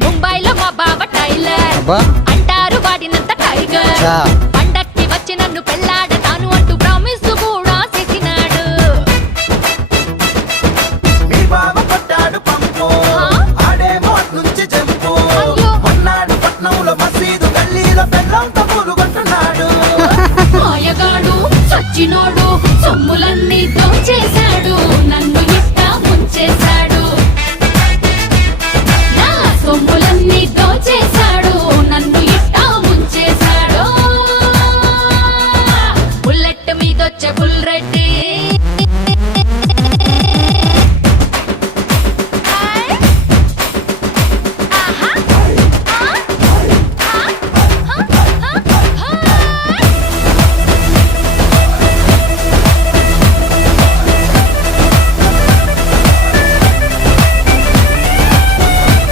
ముంబైలో మా బావ టైలర్ అబ్బా అంటారు వాడినంత టైగర్ చా. పండక్కి వచ్చి నన్ను పెళ్ళ